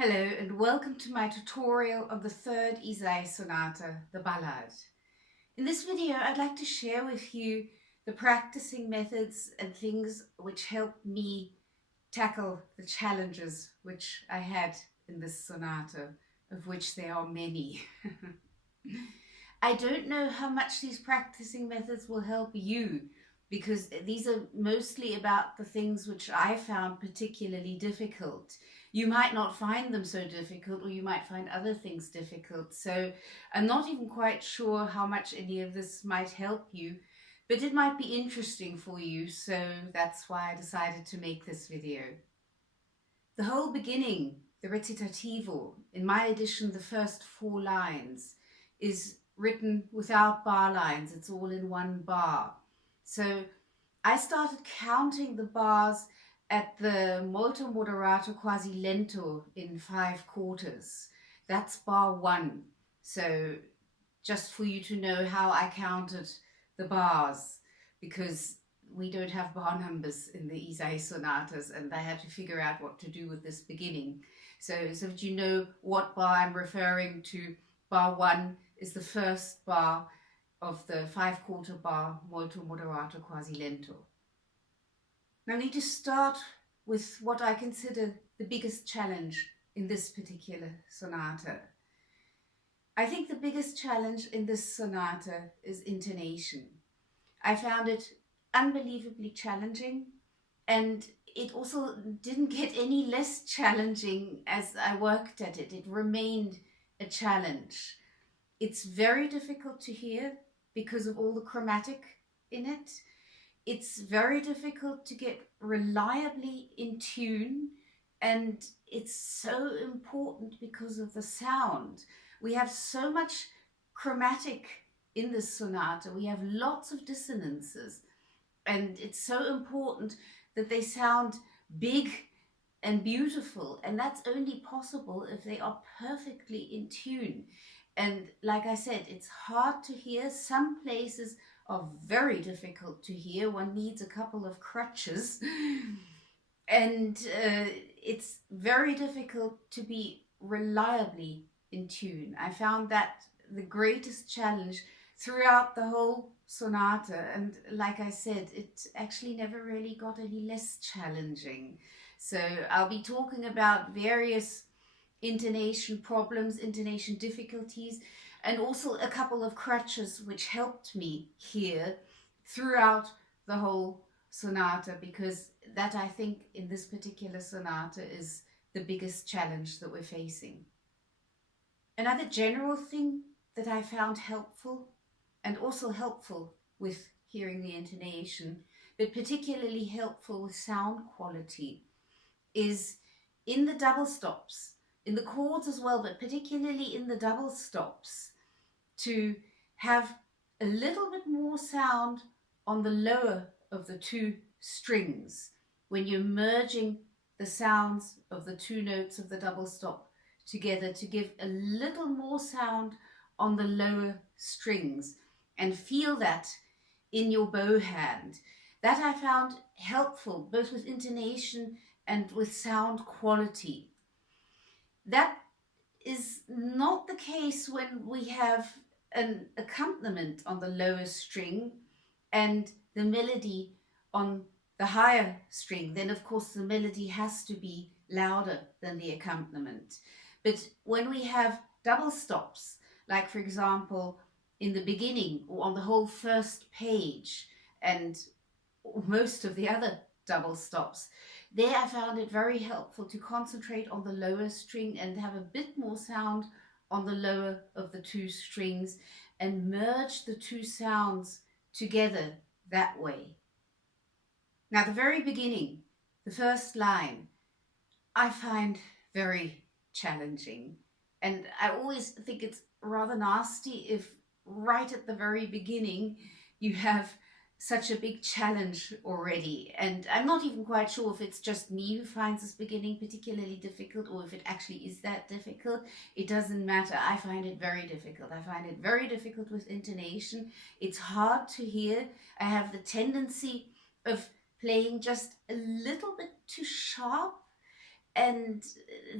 Hello and welcome to my tutorial of the third Ysaye sonata, the Ballade. In this video I'd like to share with you the practicing methods and things which helped me tackle the challenges which I had in this sonata, of which there are many. I don't know how much these practicing methods will help you, because these are mostly about the things which I found particularly difficult. You might not find them so difficult, or you might find other things difficult. So I'm not even quite sure how much any of this might help you, but it might be interesting for you. So that's why I decided to make this video. The whole beginning, the recitativo, in my edition, the first 4 lines, is written without bar lines. It's all in one bar. So I started counting the bars at the molto moderato quasi lento in 5 quarters. That's bar 1. So just for you to know how I counted the bars, because we don't have bar numbers in the Ysaye sonatas, and I had to figure out what to do with this beginning. So that you know what bar I'm referring to, bar 1 is the first bar of the 5/4 bar molto moderato quasi lento. Now I need to start with what I consider the biggest challenge in this particular sonata. I think the biggest challenge in this sonata is intonation. I found it unbelievably challenging, and it also didn't get any less challenging as I worked at it. It remained a challenge. It's very difficult to hear because of all the chromatic in it. It's very difficult to get reliably in tune, and it's so important because of the sound. We have so much chromatic in this sonata. We have lots of dissonances, and it's so important that they sound big and beautiful, and that's only possible if they are perfectly in tune. And like I said, it's hard to hear. Some places are very difficult to hear. One needs a couple of crutches. And it's very difficult to be reliably in tune. I found that the greatest challenge throughout the whole sonata. And like I said, it actually never really got any less challenging. So I'll be talking about various intonation problems, intonation difficulties, and also a couple of crutches which helped me hear throughout the whole sonata, because that, I think, in this particular sonata is the biggest challenge that we're facing. Another general thing that I found helpful, and also helpful with hearing the intonation, but particularly helpful with sound quality, is in the double stops, in the chords as well, but particularly in the double stops, to have a little bit more sound on the lower of the 2 strings when you're merging the sounds of the 2 notes of the double stop together, to give a little more sound on the lower strings and feel that in your bow hand. That I found helpful both with intonation and with sound quality. That is not the case when we have an accompaniment on the lower string and the melody on the higher string. Then of course the melody has to be louder than the accompaniment. But when we have double stops, like for example in the beginning or on the whole first page, and most of the other double stops, there I found it very helpful to concentrate on the lower string and have a bit more sound on the lower of the 2 strings and merge the 2 sounds together that way. Now the very beginning, the first line, I find very challenging, and I always think it's rather nasty if right at the very beginning you have such a big challenge already. And I'm not even quite sure if it's just me who finds this beginning particularly difficult, or if it actually is that difficult. It doesn't matter. I find it very difficult. I find it very difficult with intonation. It's hard to hear. I have the tendency of playing just a little bit too sharp, and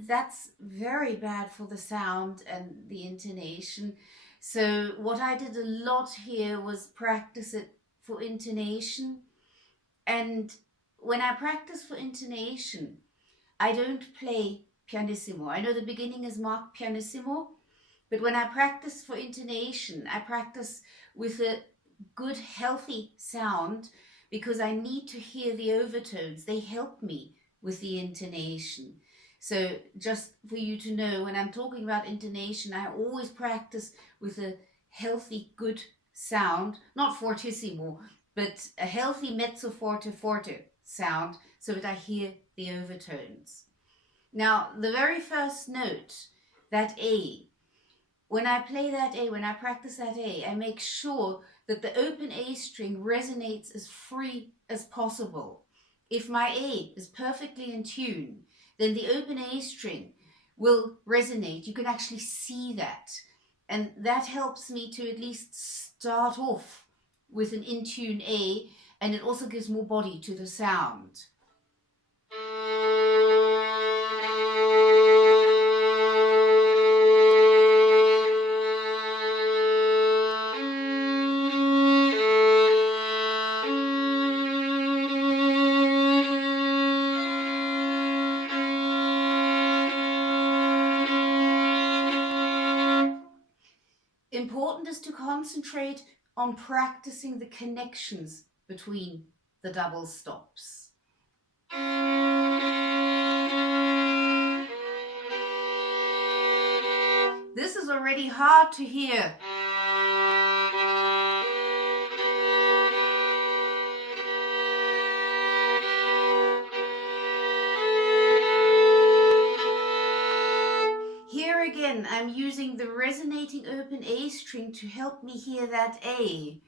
that's very bad for the sound and the intonation. So what I did a lot here was practice it for intonation. And when I practice for intonation, I don't play pianissimo. I know the beginning is marked pianissimo, but when I practice for intonation, I practice with a good, healthy sound, because I need to hear the overtones. They help me with the intonation. So just for you to know, when I'm talking about intonation, I always practice with a healthy, good sound, not fortissimo, but a healthy mezzo forte forte sound, so that I hear the overtones. Now, the very first note, that A, when I play that A, when I practice that A, I make sure that the open A string resonates as free as possible. If my A is perfectly in tune, then the open A string will resonate. You can actually see that. And that helps me to at least start off with an in tune A, and it also gives more body to the sound. Important is to concentrate on practicing the connections between the double stops. This is already hard to hear. Here again, I'm using the resonating open A string to help me hear that A.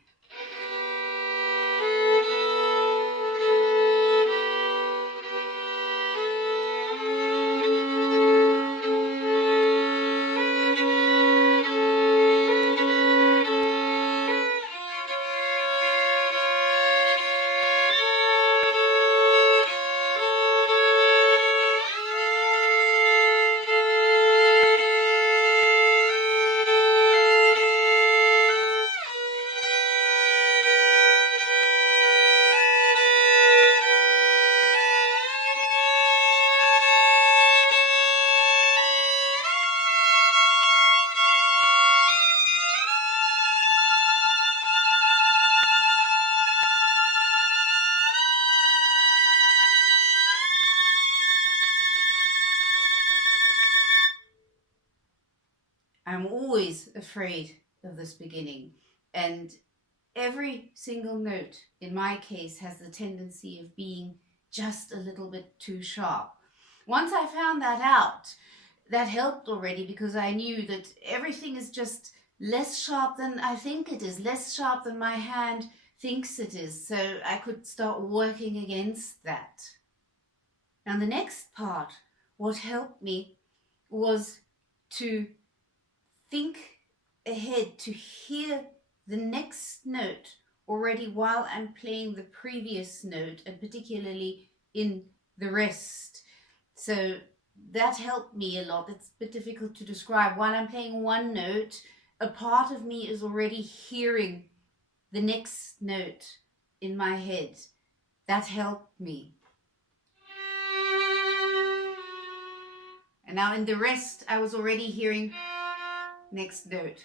I'm always afraid of this beginning, and every single note in my case has the tendency of being just a little bit too sharp. Once I found that out, that helped already, because I knew that everything is just less sharp than I think it is, less sharp than my hand thinks it is, so I could start working against that. Now the next part, what helped me was to think ahead, to hear the next note already while I'm playing the previous note, and particularly in the rest. So that helped me a lot. It's a bit difficult to describe. While I'm playing one note, a part of me is already hearing the next note in my head. That helped me. And now in the rest, I was already hearing next note.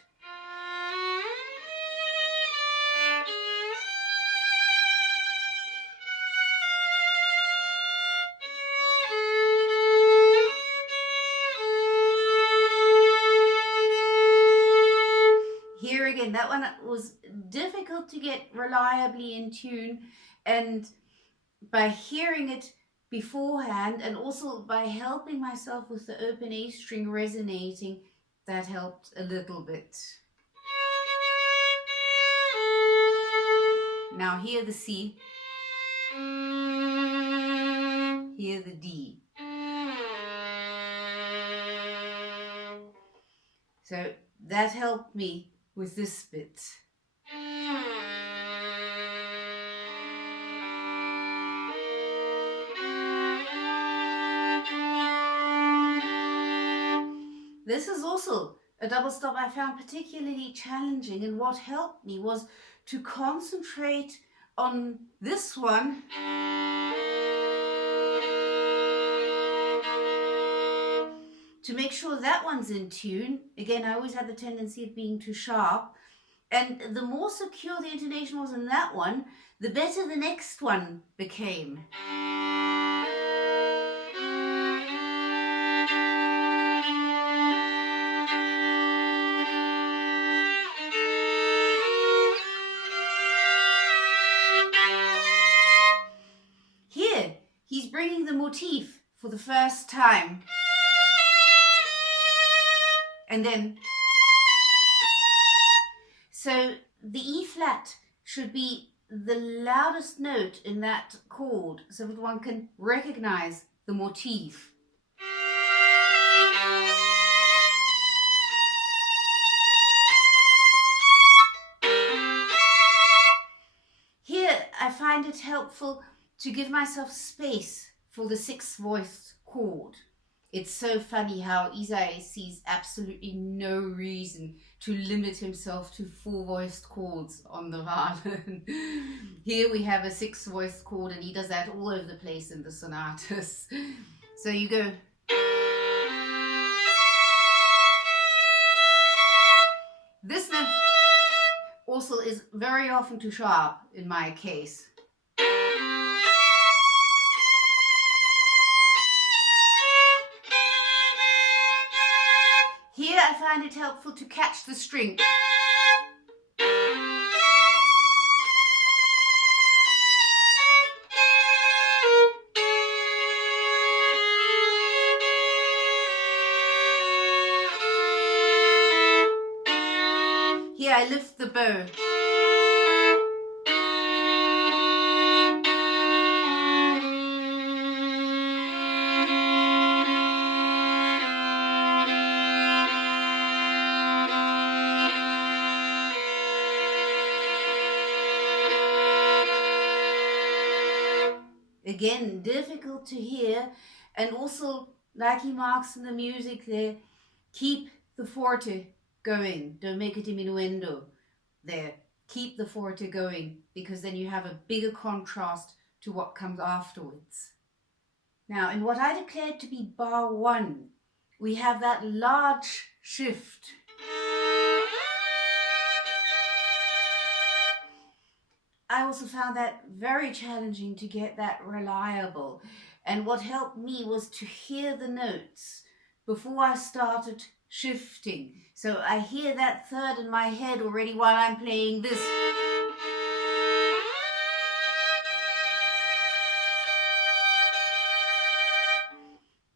Here again, that one was difficult to get reliably in tune, and by hearing it beforehand and also by helping myself with the open A string resonating, that helped a little bit. Now hear the C, hear the D. So that helped me with this bit. this is also a double stop I found particularly challenging, and what helped me was to concentrate on this one to make sure that one's in tune. Again, I always had the tendency of being too sharp, and the more secure the intonation was in that one, the better the next one became. Here, he's bringing the motif for the first time. And then, so the E flat should be the loudest note in that chord so that one can recognize the motif. Here, I find it helpful to give myself space for the sixth voiced chord. It's so funny how Ysaye sees absolutely no reason to limit himself to four-voiced chords on the violin. Here we have a six-voiced chord, and he does that all over the place in the sonatas. So you go. This note also is very often too sharp in my case. Here I find it helpful to catch the string. Here I lift the bow. Again, difficult to hear, and also, like he marks in the music there, keep the forte going. Don't make a diminuendo there. Keep the forte going, because then you have a bigger contrast to what comes afterwards. Now, in what I declared to be bar 1, we have that large shift. I also found that very challenging to get that reliable, and what helped me was to hear the notes before I started shifting. So I hear that third in my head already while I'm playing this.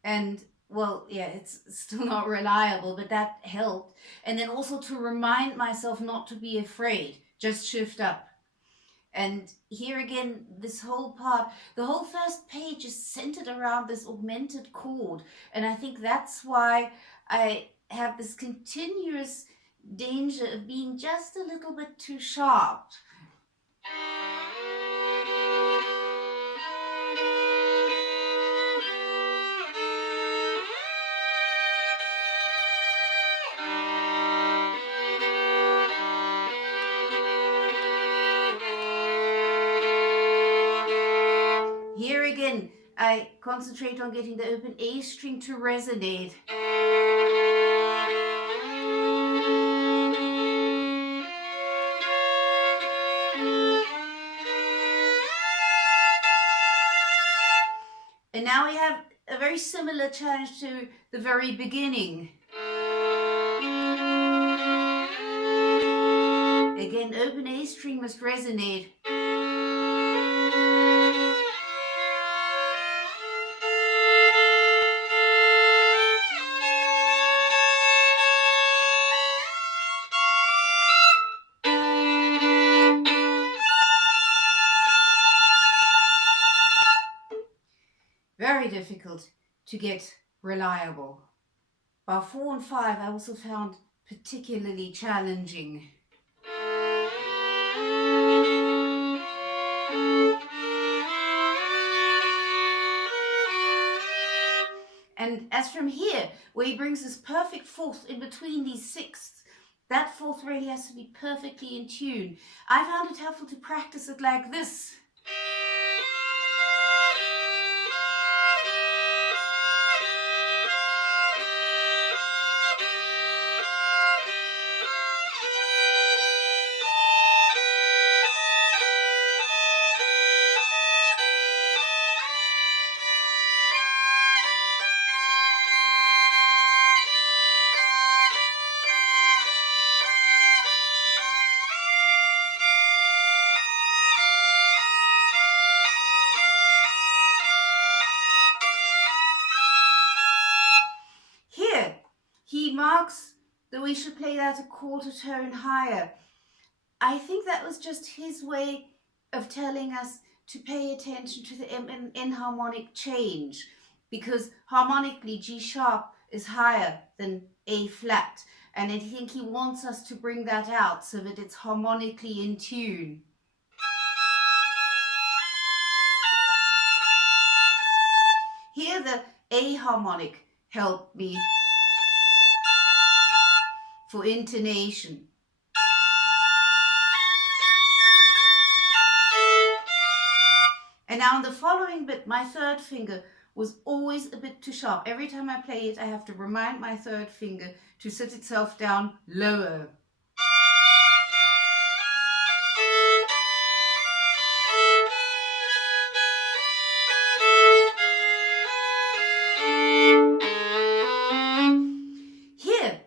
And well, yeah, it's still not reliable, but that helped. And then also to remind myself not to be afraid, just shift up. And here again, this whole part, the whole first page is centered around this augmented chord. And I think that's why I have this continuous danger of being just a little bit too sharp. Here again, I concentrate on getting the open A string to resonate. And now we have a very similar challenge to the very beginning. Again, open A string must resonate. Very difficult to get reliable. Bar 4 and 5 I also found particularly challenging. And as from here, where he brings this perfect fourth in between these sixths, that fourth really has to be perfectly in tune. I found it helpful to practice it like this. He marks that we should play that a quarter tone higher. I think that was just his way of telling us to pay attention to the enharmonic change, because harmonically G sharp is higher than A flat, and I think he wants us to bring that out so that it's harmonically in tune. Here the A harmonic helped me for intonation. And now in the following bit, my third finger was always a bit too sharp. Every time I play it, I have to remind my third finger to sit itself down lower. Here,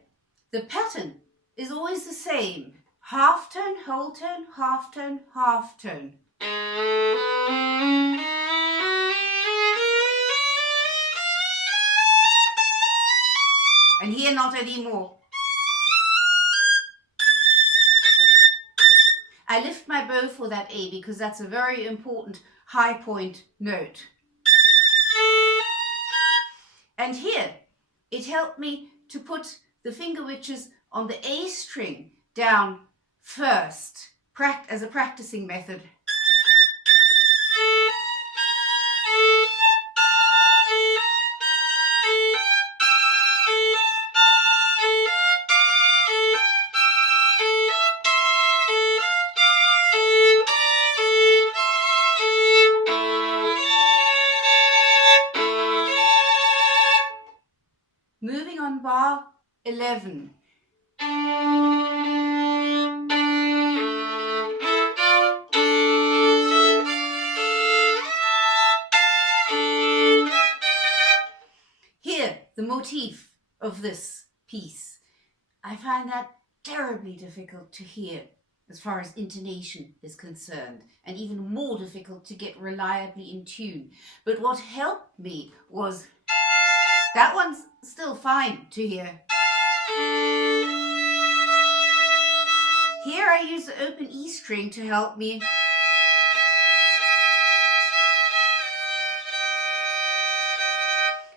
the pattern is always the same. Half tone, whole tone, half tone, half tone. And here not anymore. I lift my bow for that A because that's a very important high point note. And here, it helped me to put the finger which is on the A string down first, as a practicing method. Moving on, bar 11. Here, the motif of this piece. I find that terribly difficult to hear as far as intonation is concerned, and even more difficult to get reliably in tune. But what helped me was that one's still fine to hear. Here I use the open E string to help me.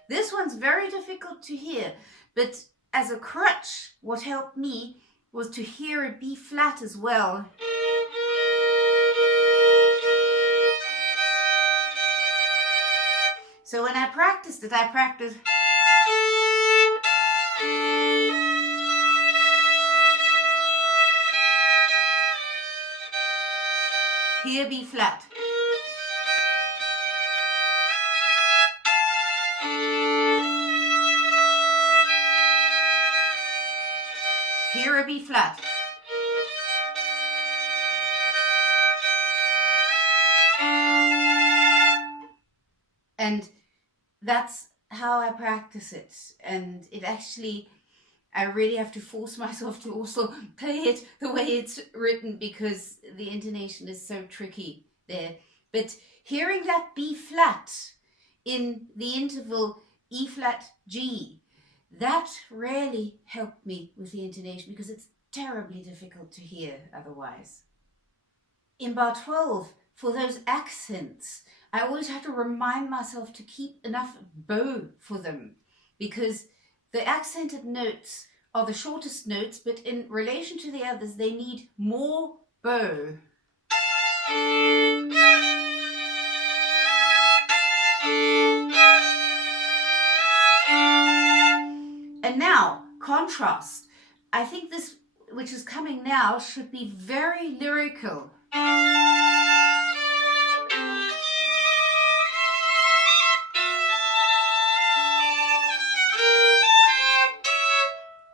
This one's very difficult to hear, but as a crutch, what helped me was to hear a B flat as well. So when I practiced it, I practiced here B flat. Here a B flat. And that's how I practice it. And it actually, I really have to force myself to also play it the way it's written because the intonation is so tricky there. But hearing that B flat in the interval E flat G, that really helped me with the intonation because it's terribly difficult to hear otherwise. In bar 12, for those accents, I always have to remind myself to keep enough bow for them because the accented notes are the shortest notes, but in relation to the others, they need more bow. contrast. I think this, which is coming now, should be very lyrical.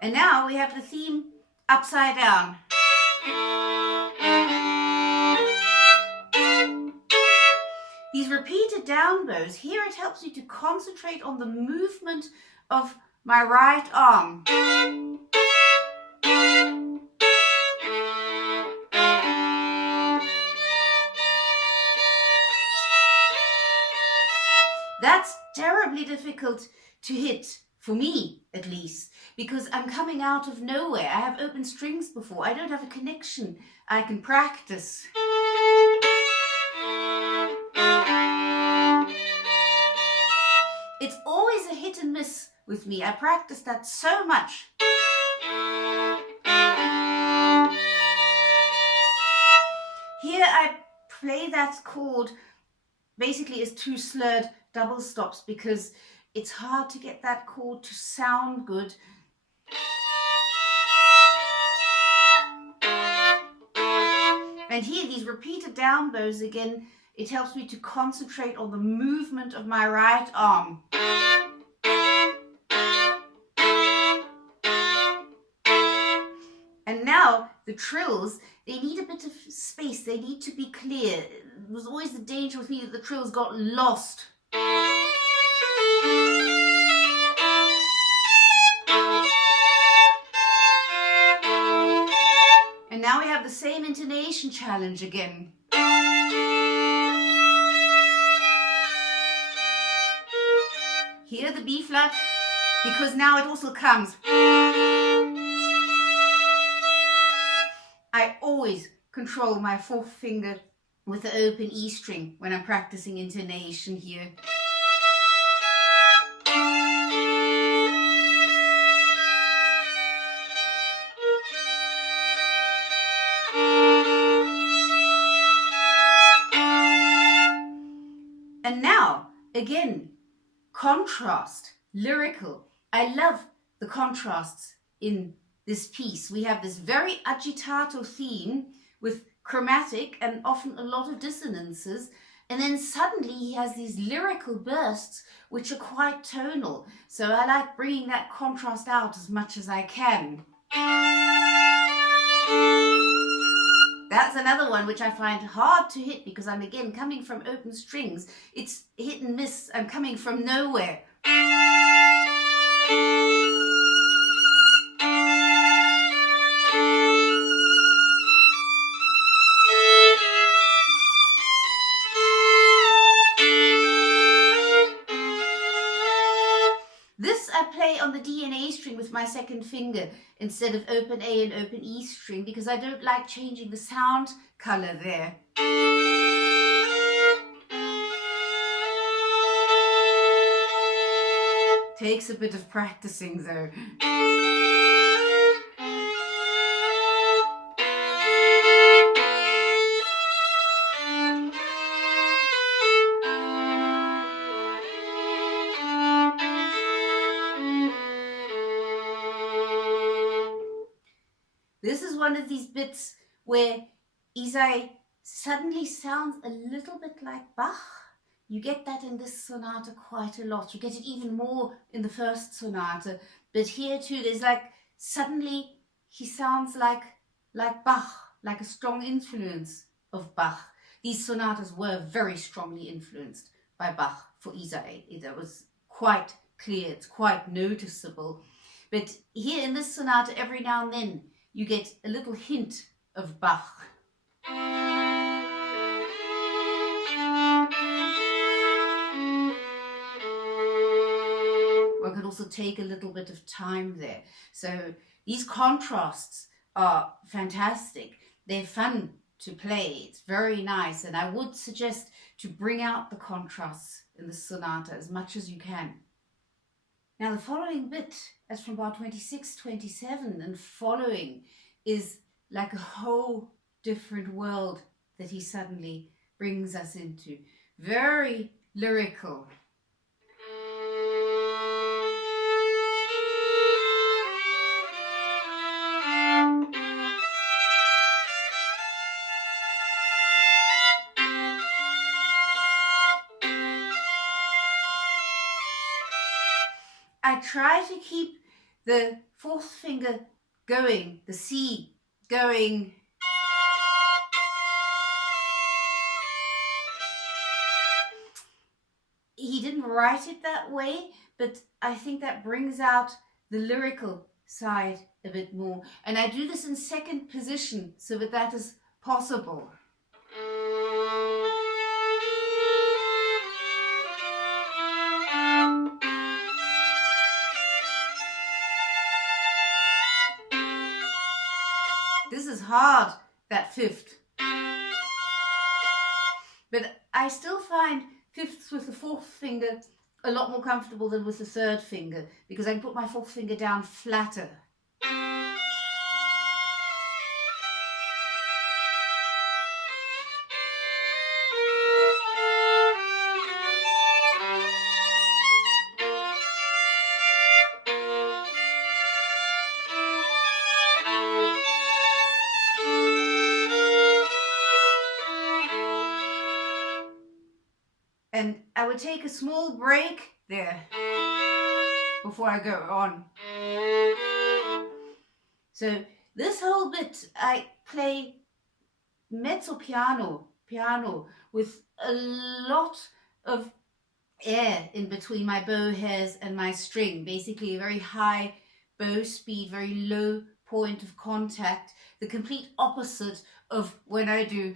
And now we have the theme upside down. These repeated down bows, here it helps you to concentrate on the movement of my right arm. That's terribly difficult to hit, for me at least, because I'm coming out of nowhere. I have open strings before. I don't have a connection I can practice. It's always a hit and miss with me. I practice that so much. Here I play that chord basically as two slurred double stops because it's hard to get that chord to sound good. And here, these repeated down bows again, it helps me to concentrate on the movement of my right arm. And now the trills, they need a bit of space, they need to be clear. It was always the danger with me that the trills got lost. And now we have the same intonation challenge again. Here the B flat, because now it also comes. I always control my fourth finger with the open E string when I'm practicing intonation here. And now, again, contrast, lyrical. I love the contrasts in this piece. We have this very agitato theme with chromatic and often a lot of dissonances, and then suddenly he has these lyrical bursts which are quite tonal. So I like bringing that contrast out as much as I can. That's another one which I find hard to hit because I'm again coming from open strings. It's hit and miss. I'm coming from nowhere. I play on the D and A string with my second finger instead of open A and open E string because I don't like changing the sound color there. Takes a bit of practicing though. This is one of these bits where Ysaye suddenly sounds a little bit like Bach. You get that in this sonata quite a lot. You get it even more in the first sonata. But here too, there's like, suddenly he sounds like Bach, like a strong influence of Bach. These sonatas were very strongly influenced by Bach for Ysaye. That was quite clear, it's quite noticeable. But here in this sonata, every now and then, you get a little hint of Bach. One can also take a little bit of time there. So these contrasts are fantastic. They're fun to play. It's very nice. And I would suggest to bring out the contrasts in the sonata as much as you can. Now the following bit, as from bar 26, 27 and following, is like a whole different world that he suddenly brings us into. Very lyrical. I try to keep the fourth finger going, the C going. He didn't write it that way, but I think that brings out the lyrical side a bit more. And I do this in second position so that that is possible. This is hard, that fifth. But I still find fifths with the fourth finger a lot more comfortable than with the third finger, because I can put my fourth finger down flatter. And I would take a small break there before I go on. So this whole bit I play mezzo piano with a lot of air in between my bow hairs and my string. Basically a very high bow speed, very low point of contact, the complete opposite of when I do.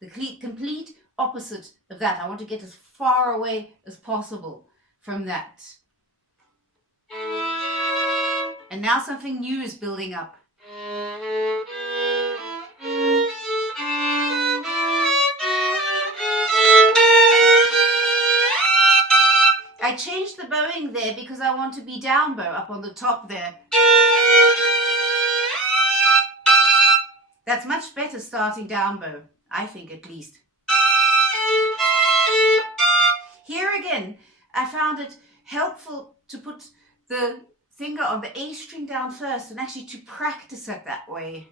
The complete opposite of that. I want to get as far away as possible from that. And now something new is building up. I changed the bowing there because I want to be down bow up on the top there. That's much better starting down bow, I think at least. Here again, I found it helpful to put the finger on the A string down first and actually to practice it that way.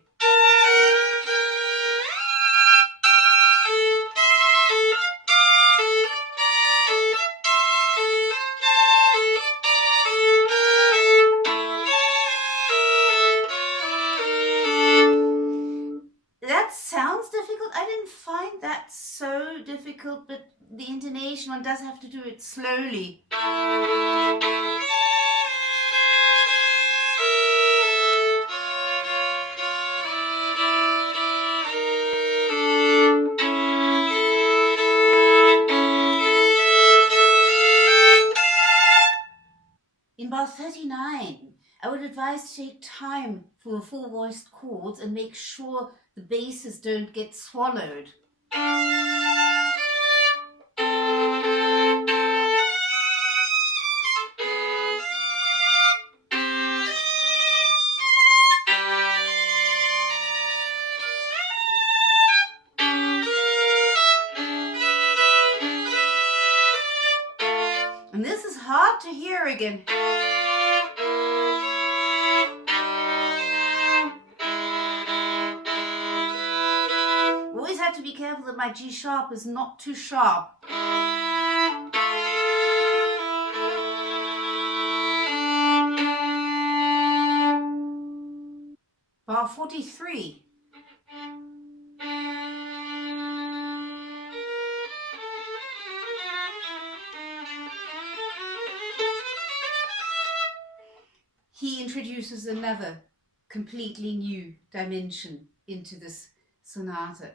That sounds difficult. I didn't find that so difficult, but the intonation, one does have to do it slowly. In bar 39, I would advise to take time for the full voiced chords and make sure the basses don't get swallowed. And this is hard to hear again. Always have to be careful that my G sharp is not too sharp. Bar 43. He introduces another completely new dimension into this sonata.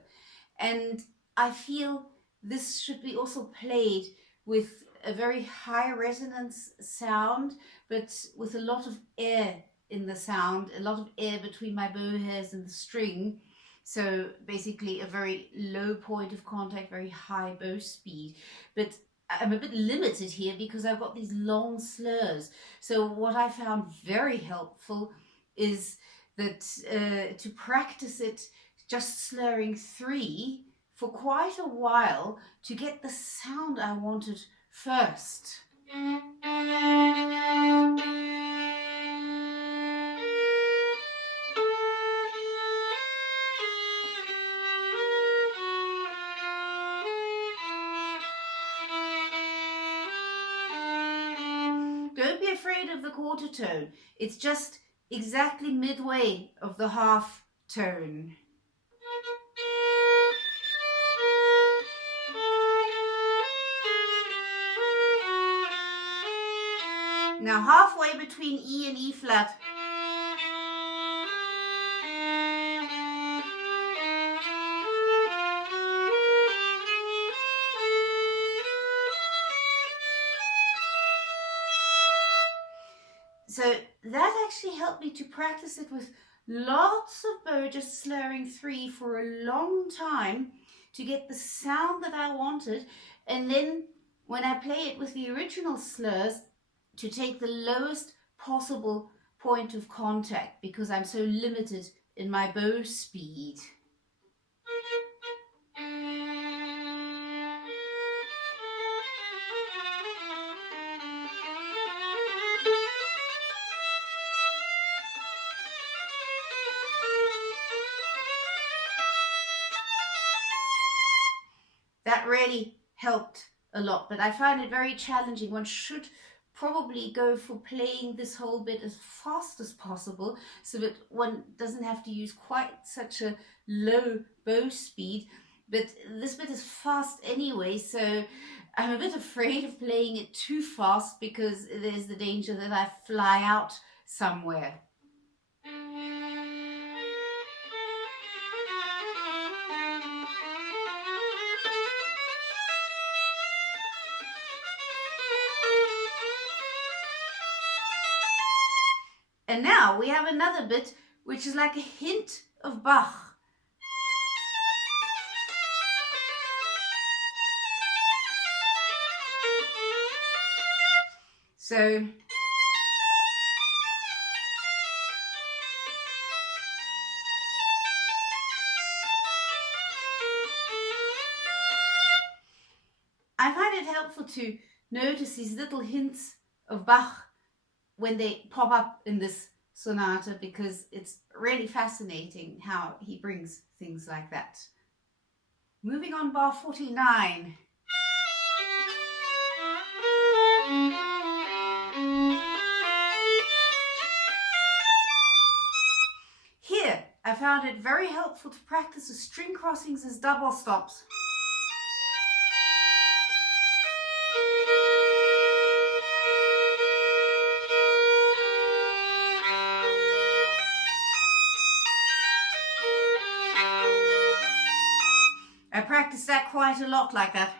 And I feel this should be also played with a very high resonance sound, but with a lot of air in the sound, a lot of air between my bow hairs and the string. So basically a very low point of contact, very high bow speed. But I'm a bit limited here because I've got these long slurs. So what I found very helpful is that to practice it just slurring 3 for quite a while to get the sound I wanted first. afraid of the quarter tone. It's just exactly midway of the half tone. Now halfway between E and E flat. So that actually helped me to practice it with lots of bow, just slurring 3 for a long time to get the sound that I wanted. And then when I play it with the original slurs, to take the lowest possible point of contact because I'm so limited in my bow speed. That really helped a lot, but I find it very challenging. One should probably go for playing this whole bit as fast as possible so that one doesn't have to use quite such a low bow speed. But this bit is fast anyway, so I'm a bit afraid of playing it too fast because there's the danger that I fly out somewhere. And now we have another bit which is like a hint of Bach. So I find it helpful to notice these little hints of Bach when they pop up in this sonata because it's really fascinating how he brings things like that. Moving on, bar 49. Here, I found it very helpful to practice the string crossings as double stops. I practiced that quite a lot like that.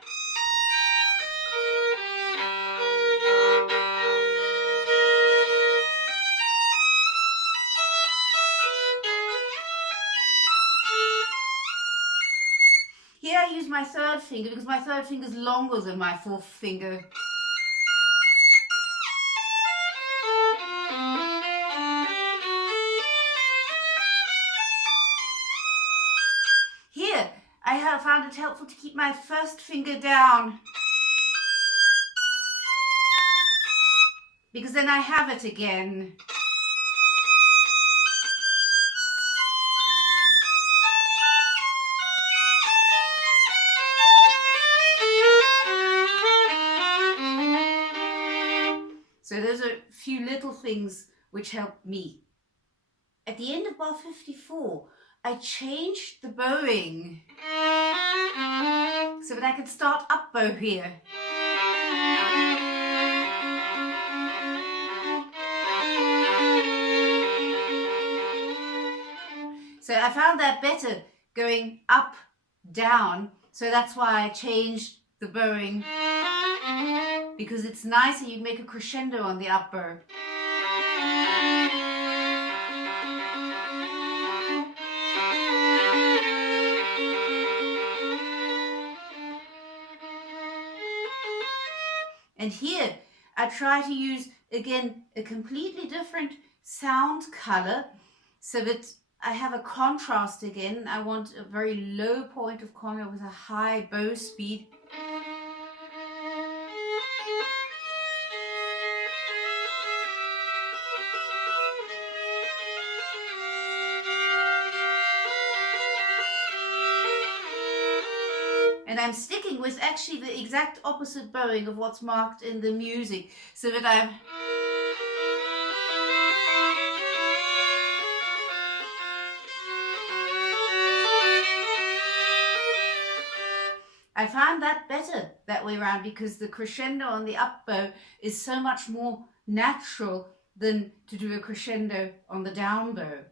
Here I use my third finger because my third finger is longer than my fourth finger. Here I have found it helpful to keep my first finger down because then I have it again. So those are a few little things which help me. At the end of bar 54, I changed the bowing so that I could start up bow here. So I found that better going up, down. So that's why I changed the bowing, because it's nicer, you make a crescendo on the up bow. And here I try to use again a completely different sound color so that I have a contrast again. I want a very low point of contact with a high bow speed. And I'm sticking with actually the exact opposite bowing of what's marked in the music, so that I'm I find that better that way around, because the crescendo on the up bow is so much more natural than to do a crescendo on the down bow.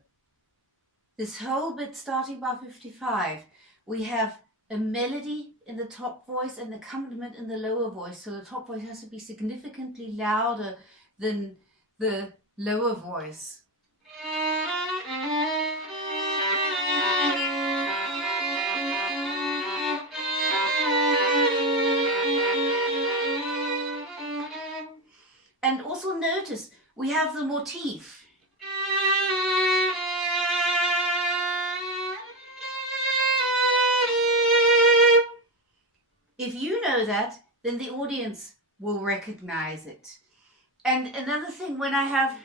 This whole bit starting bar 55, we have a melody in the top voice and accompaniment in the lower voice. So the top voice has to be significantly louder than the lower voice. And also notice we have the motif. If you know that, then the audience will recognize it. And another thing, when I have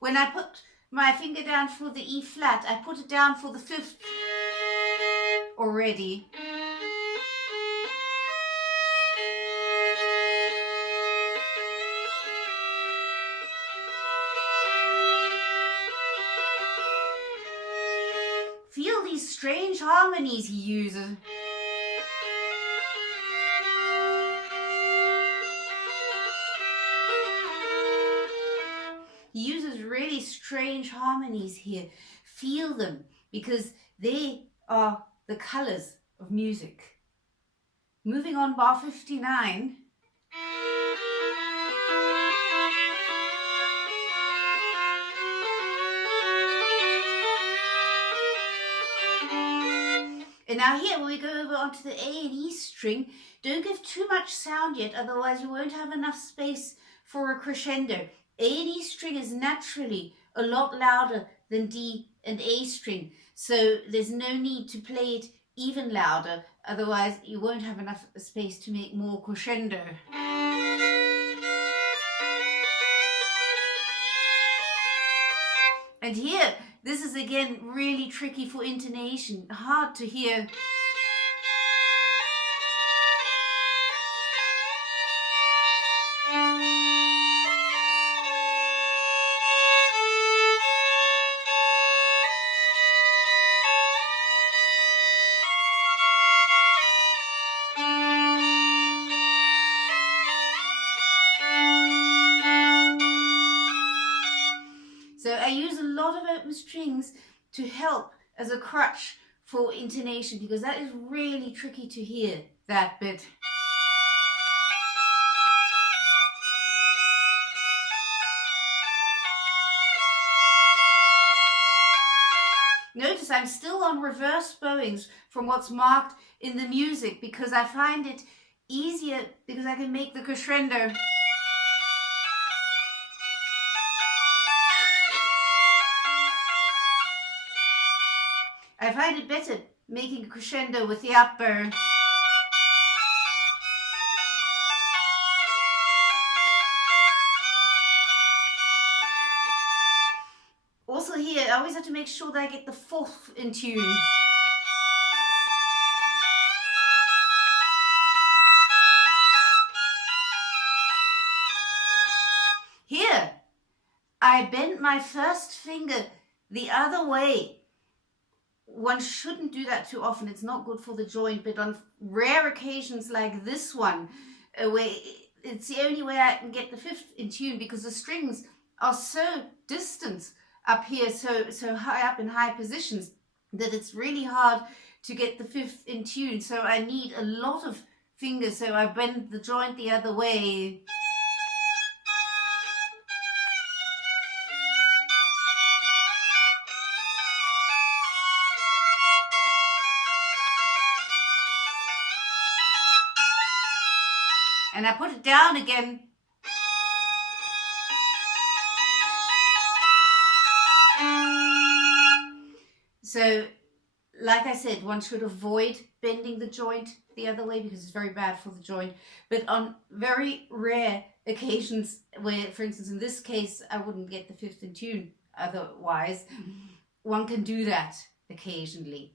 when I put my finger down for the E flat, I put it down for the fifth already. Feel these strange harmonies he uses. He uses really strange harmonies here. Feel them, because they are the colors of music. Moving on, bar 59. And now here, when we go over onto the A and E string, don't give too much sound yet, otherwise you won't have enough space for a crescendo. A and E string is naturally a lot louder than D and A string, so there's no need to play it even louder, otherwise you won't have enough space to make more crescendo. And here, this is again really tricky for intonation, hard to hear. So I use a lot of open strings to help as a crutch for intonation, because that is really tricky to hear, that bit. Notice I'm still on reverse bowings from what's marked in the music, because I find it easier, because I can make the crescendo. I find it better making a crescendo with the up bow. Also here, I always have to make sure that I get the fourth in tune. Here, I bent my first finger the other way. One shouldn't do that too often, it's not good for the joint, but on rare occasions like this one, where it's the only way I can get the fifth in tune, because the strings are so distant up here, so high up in high positions, that it's really hard to get the fifth in tune. So I need a lot of fingers, so I bend the joint the other way. And I put it down again. So, like I said, one should avoid bending the joint the other way, because it's very bad for the joint. But on very rare occasions, where, for instance, in this case, I wouldn't get the fifth in tune otherwise, one can do that occasionally.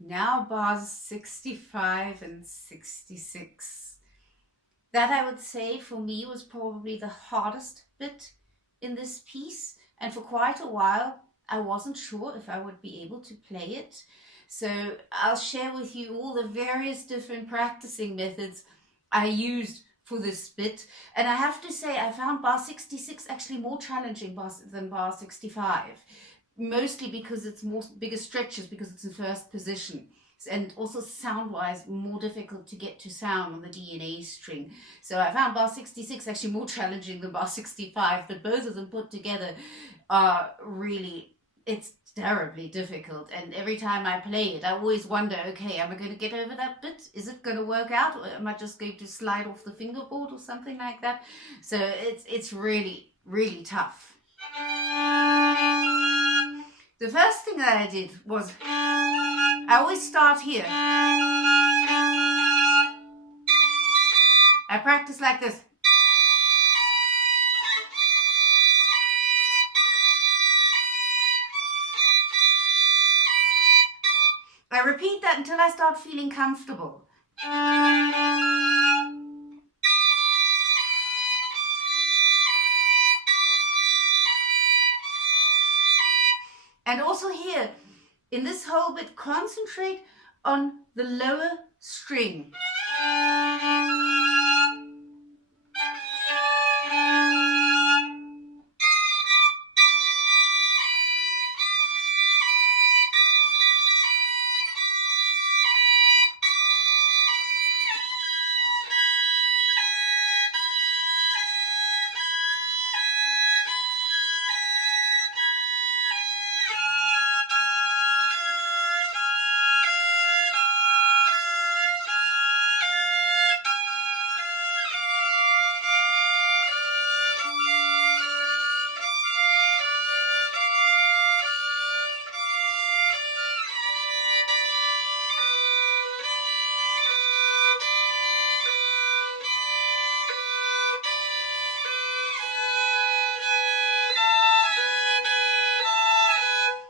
Now bars 65 and 66. That, I would say, for me was probably the hardest bit in this piece. and for quite a while I wasn't sure if I would be able to play it. So I'll share with you all the various different practicing methods I used for this bit. And I have to say, I found bar 66 actually more challenging than bar 65, mostly because it's bigger stretches, because it's in first position, and also sound-wise more difficult to get to sound on the D and A string. So I found bar 66 actually more challenging than bar 65, but both of them put together are really, it's terribly difficult. And every time I play it, I always wonder, okay, am I going to get over that bit? Is it going to work out? Or am I just going to slide off the fingerboard or something like that? So it's really, really tough. The first thing that I did was, I always start here. I practice like this. I repeat that until I start feeling comfortable. And also here, in this whole bit, concentrate on the lower string.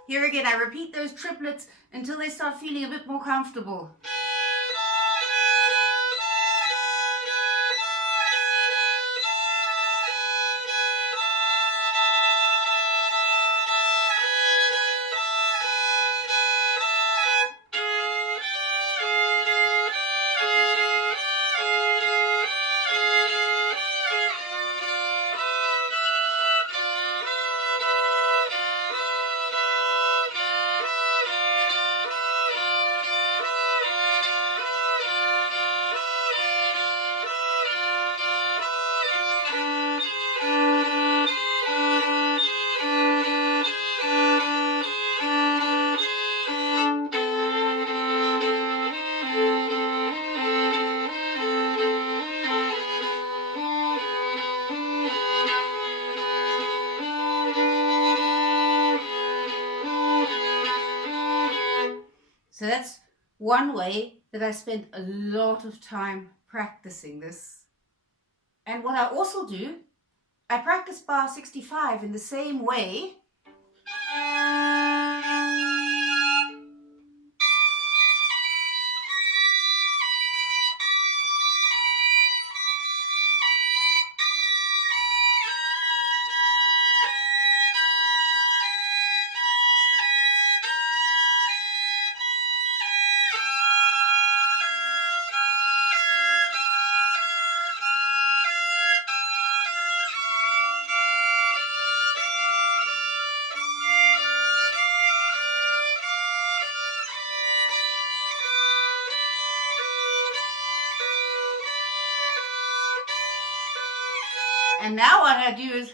Here again, I repeat those triplets until they start feeling a bit more comfortable. So that's one way that I spend a lot of time practicing this. And what I also do, I practice bar 65 in the same way. And now what I do is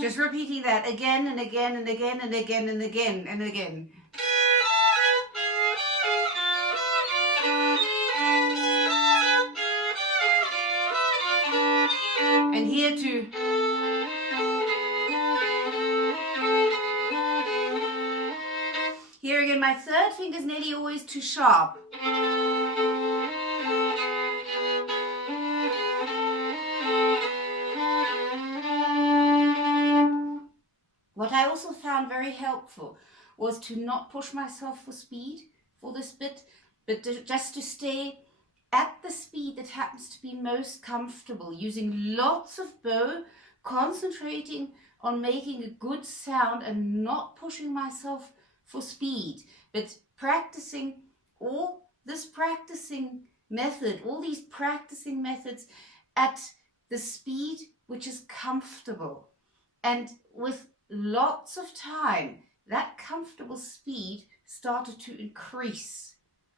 just repeating that again and again and again and again and again and again. And here too. Here again, my third finger is nearly always too sharp. What I also found very helpful was to not push myself for speed for this bit, but just to stay at the speed that happens to be most comfortable, using lots of bow, concentrating on making a good sound and not pushing myself for speed, but practicing all these practicing methods at the speed which is comfortable. And with lots of time, that comfortable speed started to increase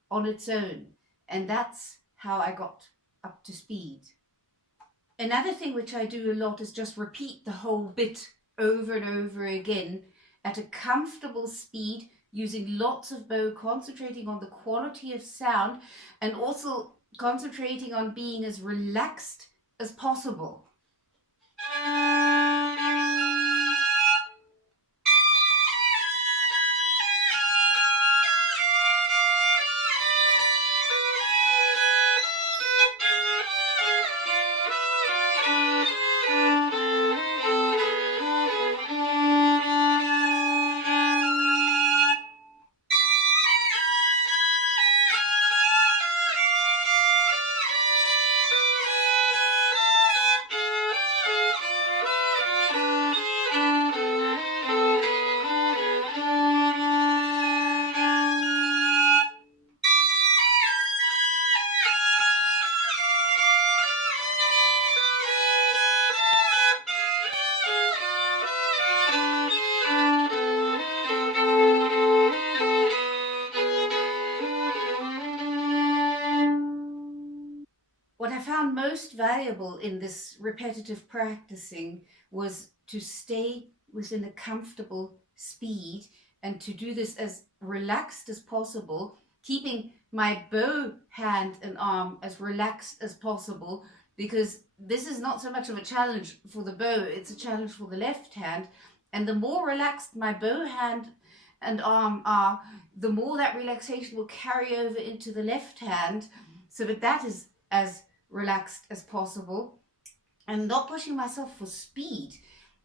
on its own. And that's how I got up to speed. Another thing which I do a lot is just repeat the whole bit over and over again at a comfortable speed, using lots of bow, concentrating on the quality of sound and also concentrating on being as relaxed as possible. What I found most valuable in this repetitive practicing was to stay within a comfortable speed and to do this as relaxed as possible, keeping my bow hand and arm as relaxed as possible, because this is not so much of a challenge for the bow, it's a challenge for the left hand. And the more relaxed my bow hand and arm are, the more that relaxation will carry over into the left hand, so that is as relaxed as possible. And not pushing myself for speed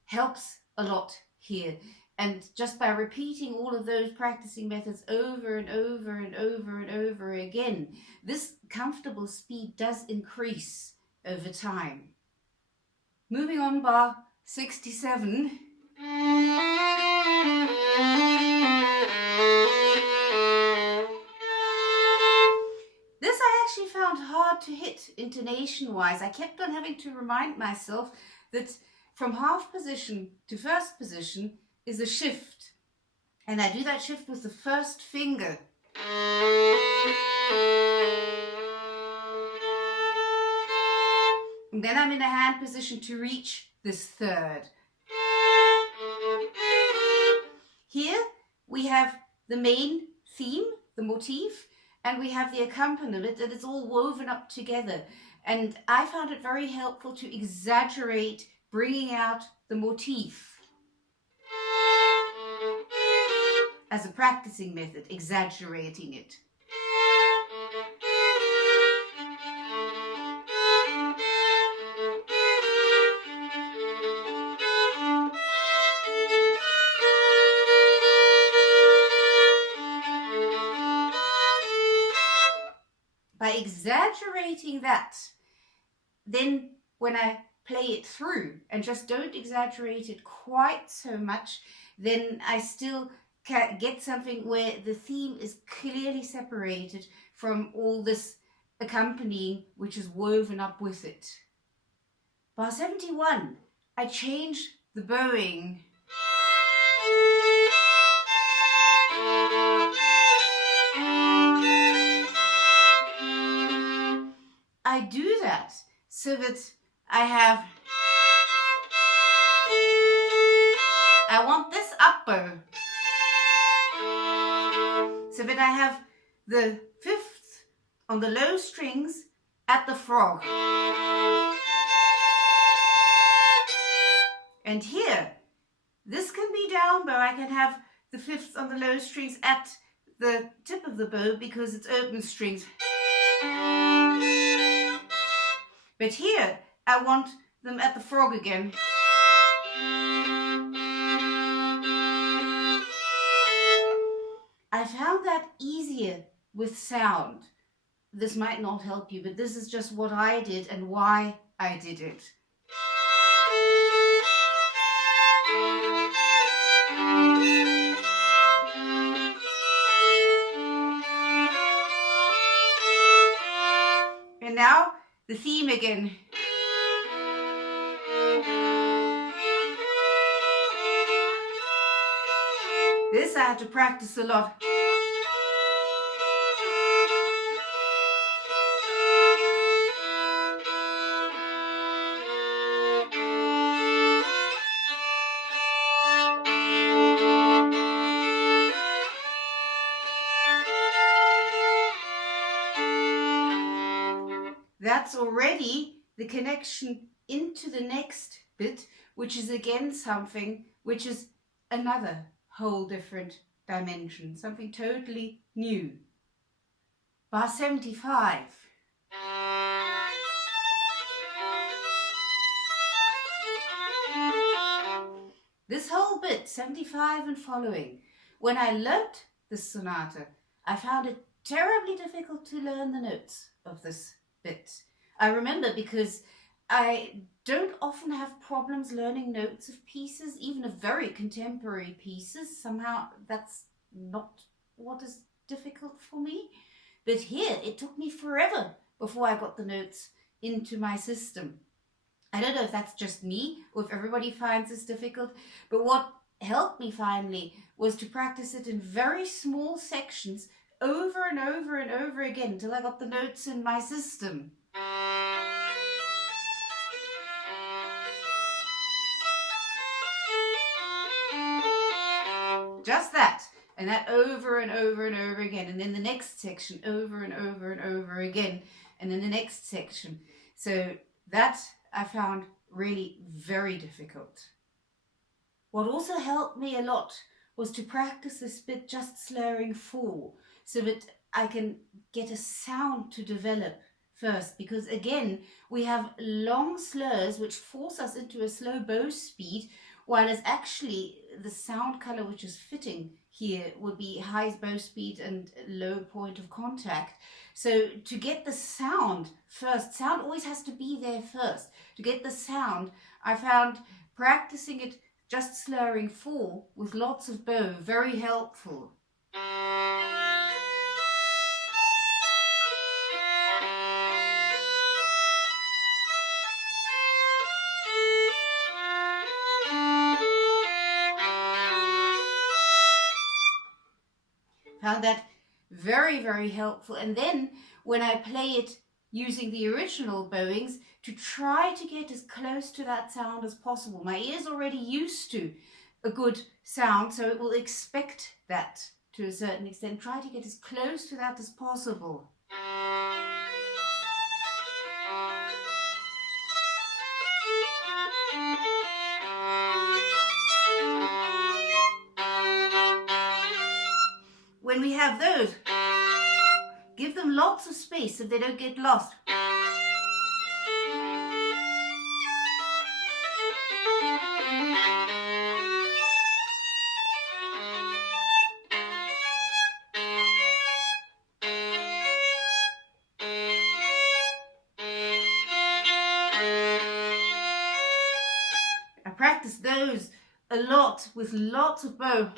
helps a lot here. And just by repeating all of those practicing methods over and over and over and over again, this comfortable speed does increase over time. Moving on, bar 67. This I actually found hard to hit intonation-wise. I kept on having to remind myself that from half position to first position is a shift. And I do that shift with the first finger. And then I'm in a hand position to reach this third. Here we have the main theme, the motif, and we have the accompaniment, and it's all woven up together. And I found it very helpful to exaggerate bringing out the motif as a practicing method, exaggerating it. By exaggerating that, then when I play it through and just don't exaggerate it quite so much, then I still can get something where the theme is clearly separated from all this accompanying which is woven up with it. Bar 71, I change the bowing. I do that so that I want this up bow, so that I have the fifth on the low strings at the frog. And here, this can be down bow. I can have the fifths on the low strings at the tip of the bow because it's open strings. But here, I want them at the frog again. easier with sound. This might not help you, but this is just what I did and why I did it. And now the theme again. This I had to practice a lot. That's already the connection into the next bit, which is again something which is another whole different dimension, something totally new. Bar 75. This whole bit, 75 and following, when I learnt this sonata, I found it terribly difficult to learn the notes of this bit. I remember because I don't often have problems learning notes of pieces, even of very contemporary pieces. Somehow that's not what is difficult for me. But here it took me forever before I got the notes into my system. I don't know if that's just me or if everybody finds this difficult, but what helped me finally was to practice it in very small sections over and over and over again until I got the notes in my system. Just that, and that over and over and over again, and then the next section over and over and over again, and then the next section. So that I found really very difficult. What also helped me a lot was to practice this bit just slurring 4, so that I can get a sound to develop first, because again we have long slurs which force us into a slow bow speed, while as actually the sound color which is fitting here would be high bow speed and low point of contact. So to get the sound first, sound always has to be there first. To get the sound, I found practicing it just slurring 4 with lots of bow very helpful. Found that very, very helpful. And then when I play it using the original bowings, to try to get as close to that sound as possible. My ear's already used to a good sound, so it will expect that to a certain extent. Try to get as close to that as possible. When we have those, give them lots of space so they don't get lost. I practice those a lot with lots of bow.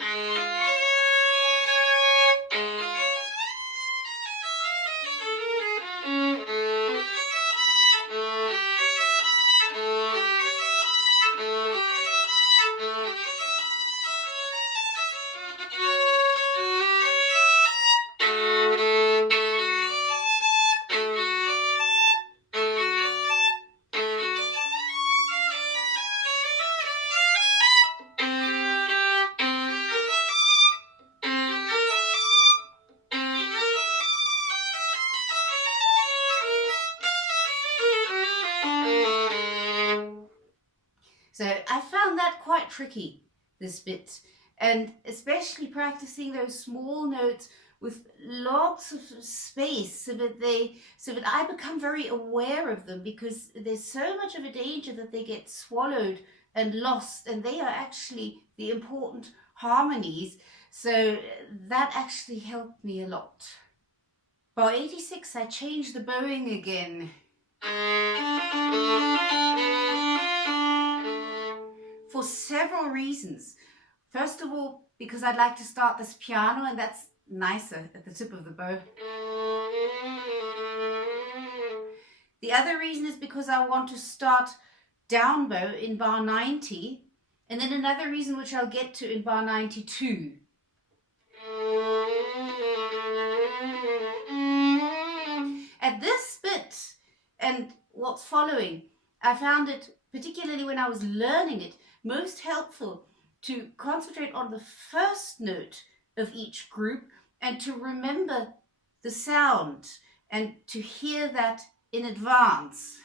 So I found that quite tricky, this bit, and especially practicing those small notes with lots of space so that I become very aware of them, because there's so much of a danger that they get swallowed and lost, and they are actually the important harmonies, so that actually helped me a lot. Bar 86, I changed the bowing again. For several reasons. First of all, because I'd like to start this piano, and that's nicer at the tip of the bow. The other reason is because I want to start down bow in bar 90, and then another reason which I'll get to in bar 92. At this bit and what's following, I found it, particularly when I was learning it, most helpful to concentrate on the first note of each group and to remember the sound and to hear that in advance.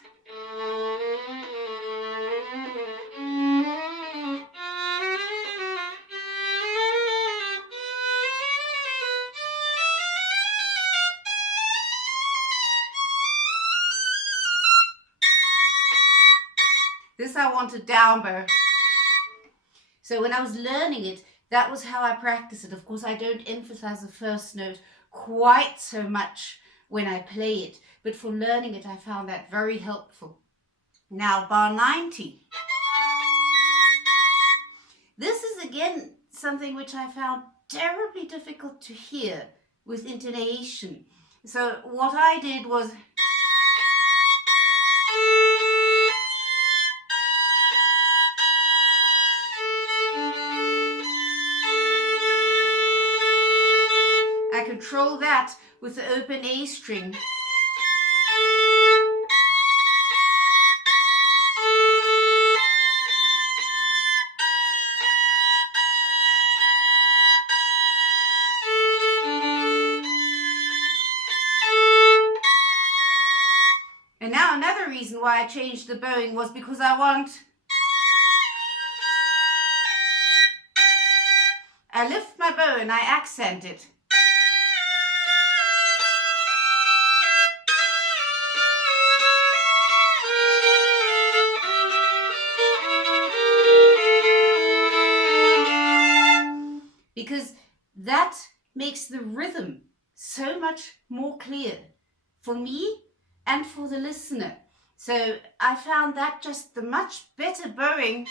This I wanted down bow. So when I was learning it, that was how I practice it. Of course, I don't emphasize the first note quite so much when I play it, but for learning it, I found that very helpful. Now, bar 90. This is again something which I found terribly difficult to hear with intonation. So what I did was I control that with the open A string. And now another reason why I changed the bowing was because I lift my bow and I accent it. Because that makes the rhythm so much more clear for me and for the listener. So I found that just the much better bowing.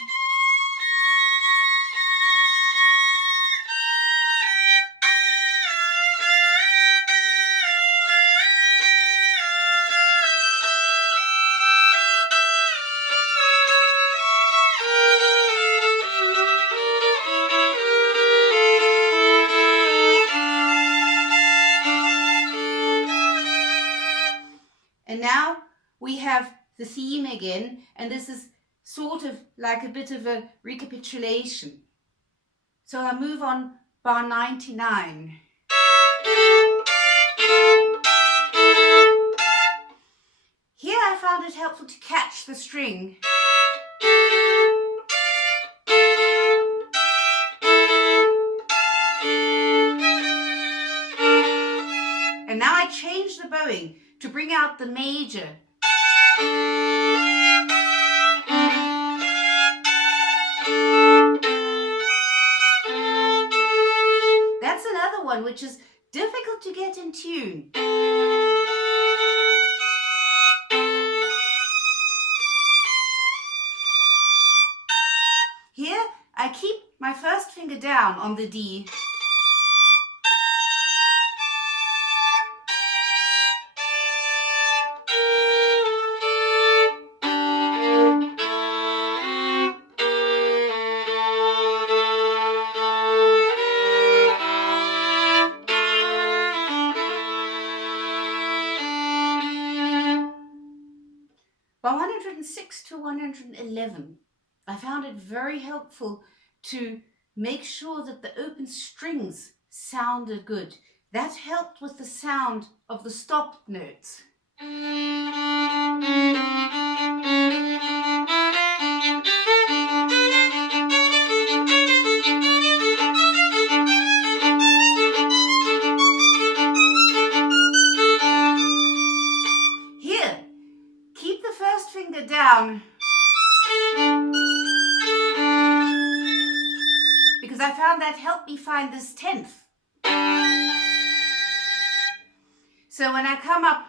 And now we have the theme again, and this is sort of like a bit of a recapitulation. So I'll move on bar 99. Here I found it helpful to catch the string. And now I change the bowing to bring out the major. That's another one which is difficult to get in tune. Here I keep my first finger down on the D. By 106 to 111, I found it very helpful to make sure that the open strings sounded good. That helped with the sound of the stopped notes. Here, keep the first finger down, because I I found that helped me find this 10th. So when I come up,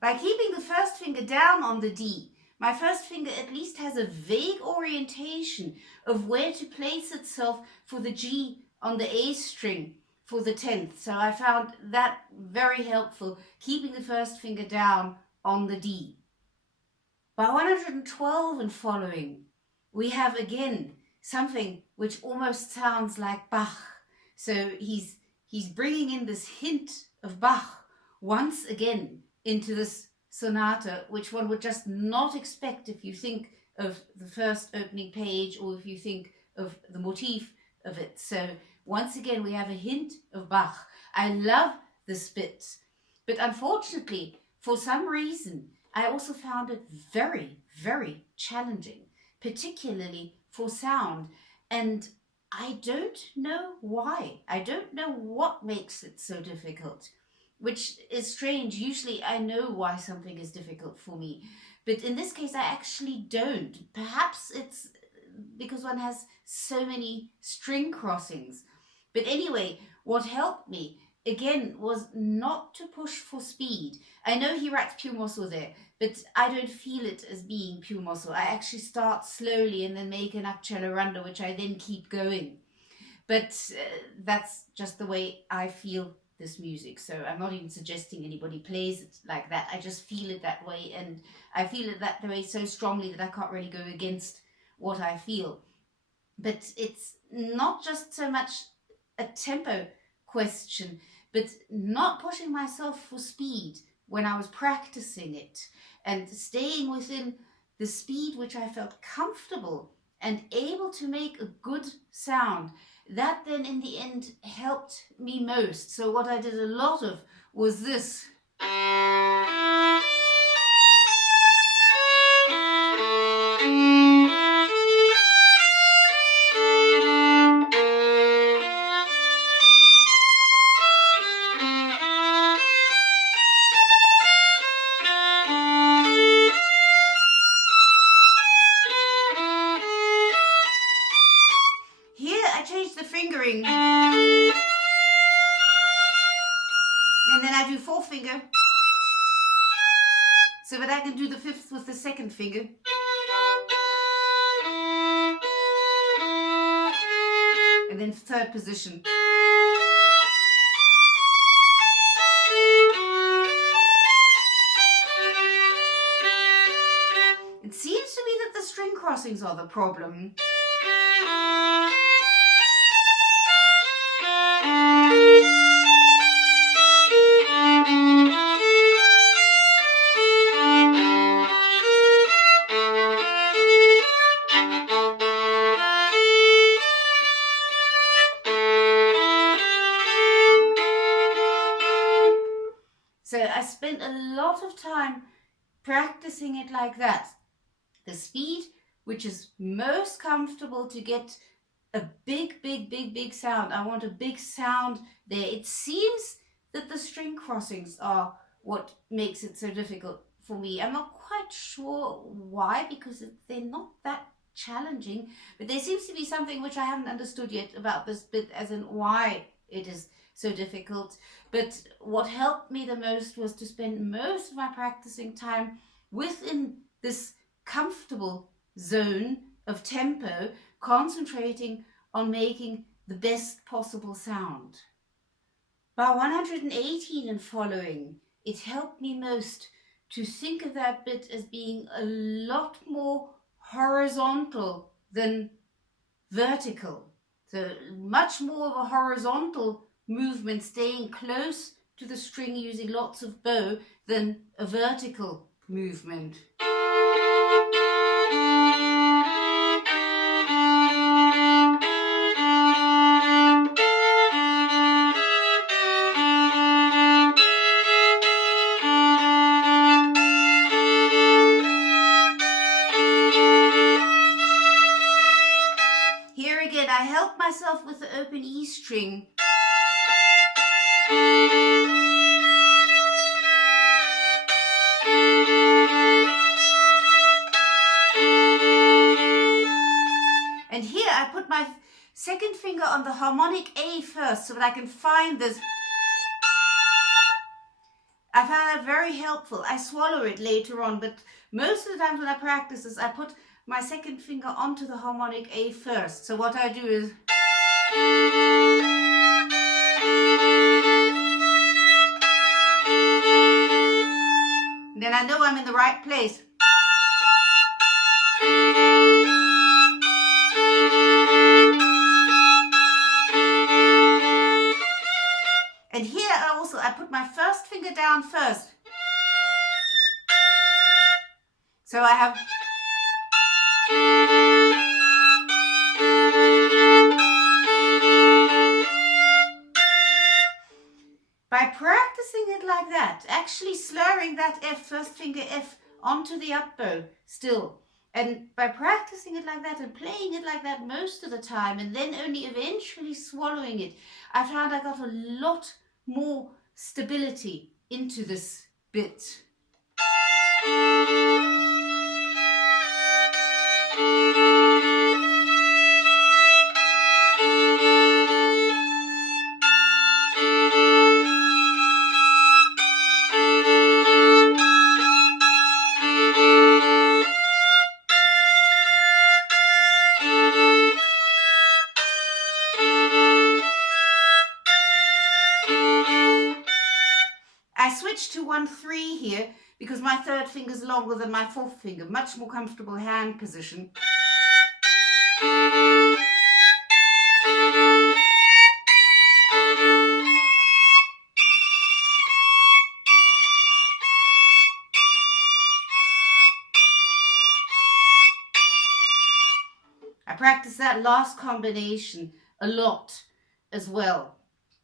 by keeping the first finger down on the D, my first finger at least has a vague orientation of where to place itself for the G on the A string for the 10th. So I found that very helpful, keeping the first finger down on the D. By 112 and following, we have again something which almost sounds like Bach. So he's bringing in this hint of Bach once again into this sonata, which one would just not expect if you think of the first opening page or if you think of the motif of it. So once again, we have a hint of Bach. I love this bit, but unfortunately, for some reason, I also found it very, very challenging, particularly for sound. And I don't know why. I don't know what makes it so difficult, which is strange. Usually I know why something is difficult for me, but in this case I actually don't. Perhaps it's because one has so many string crossings. But anyway, what helped me again was not to push for speed. I know he writes più mosso there, but I don't feel it as being più mosso. I actually start slowly and then make an accelerando, which I then keep going. But that's just the way I feel this music. So I'm not even suggesting anybody plays it like that. I just feel it that way, and I feel it that way so strongly that I can't really go against what I feel. But it's not just so much a tempo question, but not pushing myself for speed when I was practicing it, and staying within the speed which I felt comfortable and able to make a good sound. That then in the end helped me most. So what I did a lot of was this. The fingering, and then I do 4th finger so that I can do the 5th with the 2nd finger, and then 3rd position. It seems to me that the string crossings are the problem. So I spent a lot of time practicing it like that. The speed which is most comfortable to get a big sound. I want a big sound there. It seems that the string crossings are what makes it so difficult for me. I'm not quite sure why, because they're not that challenging, but there seems to be something which I haven't understood yet about this bit, as in why it is so difficult. But what helped me the most was to spend most of my practicing time within this comfortable zone of tempo, concentrating on making the best possible sound. By 118 and following, it helped me most to think of that bit as being a lot more horizontal than vertical. So much more of a horizontal movement, staying close to the string using lots of bow, than a vertical movement. I help myself with the open E string. second finger on the harmonic A first so that I can find this. I found that very helpful. I swallow it later on, but most of the times when I practice this, I put my second finger onto the harmonic A first. So what I do is, then I know I'm in the right place. And here I put my first finger down first. So I have. By practicing it like that, actually slurring that F, first finger F, onto the up bow still. And by practicing it like that and playing it like that most of the time and then only eventually swallowing it, I found I got a lot more stability into this bit. I switched to 1-3 here because my third finger is longer than my fourth finger, much more comfortable hand position. I practice that last combination a lot as well.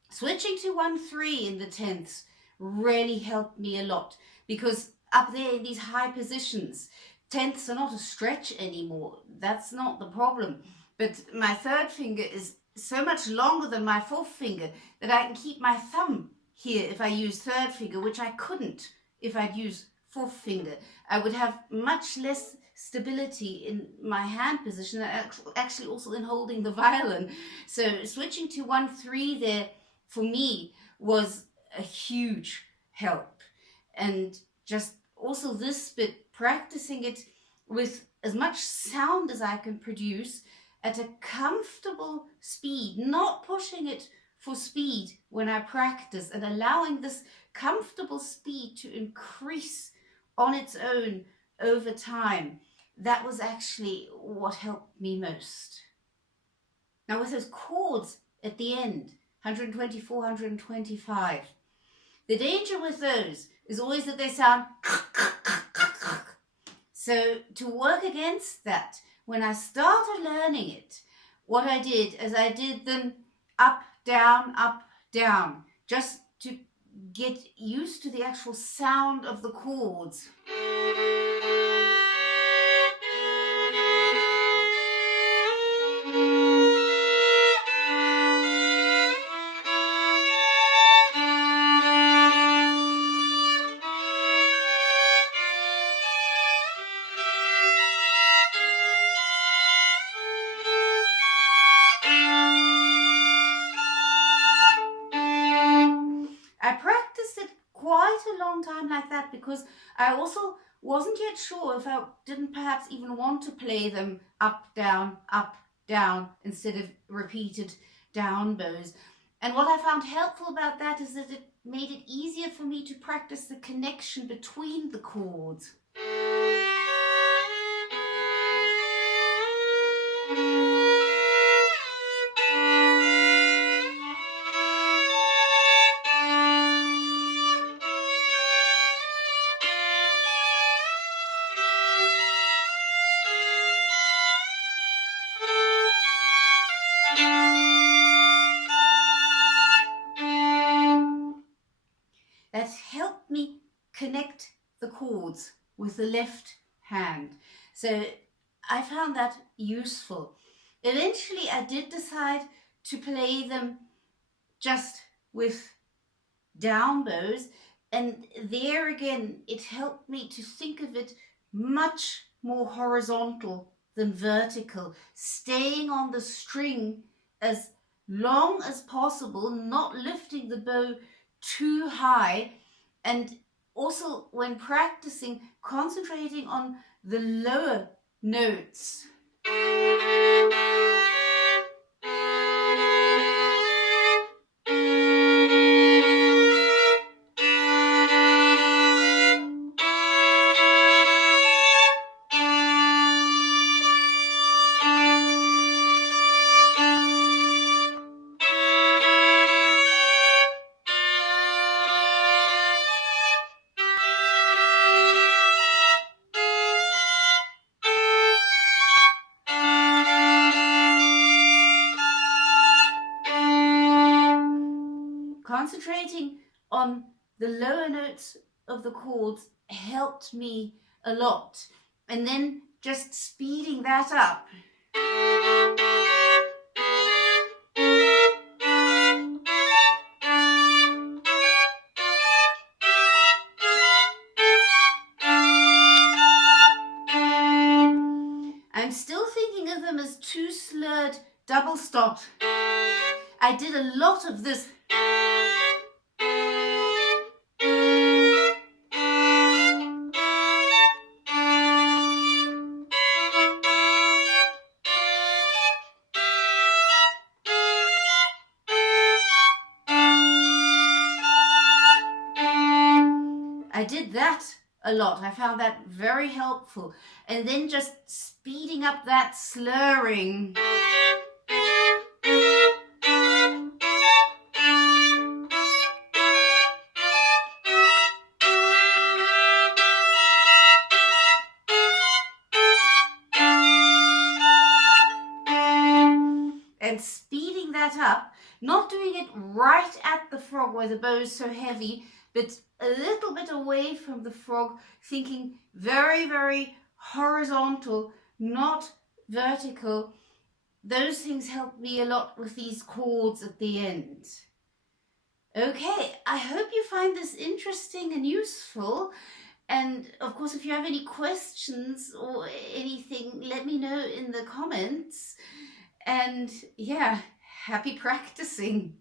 Switching to 1-3 in the 10ths really helped me a lot because up there in these high positions, 10ths are not a stretch anymore. That's not the problem. But my third finger is so much longer than my fourth finger that I can keep my thumb here if I use third finger, which I couldn't if I'd use fourth finger. I would have much less stability in my hand position and actually also in holding the violin. So switching to 1-3 there for me was a huge help. And just also this bit, practicing it with as much sound as I can produce at a comfortable speed, not pushing it for speed when I practice, and allowing this comfortable speed to increase on its own over time. That was actually what helped me most. Now with those chords at the end, 124, 125. The danger with those is always that they sound. So to work against that, when I started learning it, what I did is I did them up, down, just to get used to the actual sound of the chords. Time like that because I also wasn't yet sure if I didn't perhaps even want to play them up, down, instead of repeated down bows. And what I found helpful about that is that it made it easier for me to practice the connection between the chords. That's helped me connect the chords with the left hand. So I found that useful. Eventually I did decide to play them just with down bows, and there again it helped me to think of it much more horizontal than vertical, staying on the string as long as possible, not lifting the bow too high, and also when practicing, concentrating on the lower notes. Concentrating on the lower notes of the chords helped me a lot. And then just speeding that up. I'm still thinking of them as two slurred double stop. I did a lot of this. I did that a lot. I found that very helpful. And then just speeding up that slurring. And speeding that up, not doing it right at the frog where the bow is so heavy, but a little bit away from the frog, thinking very, very horizontal, not vertical. Those things help me a lot with these chords at the end. Okay, I hope you find this interesting and useful. And of course, if you have any questions or anything, let me know in the comments. And yeah, happy practicing.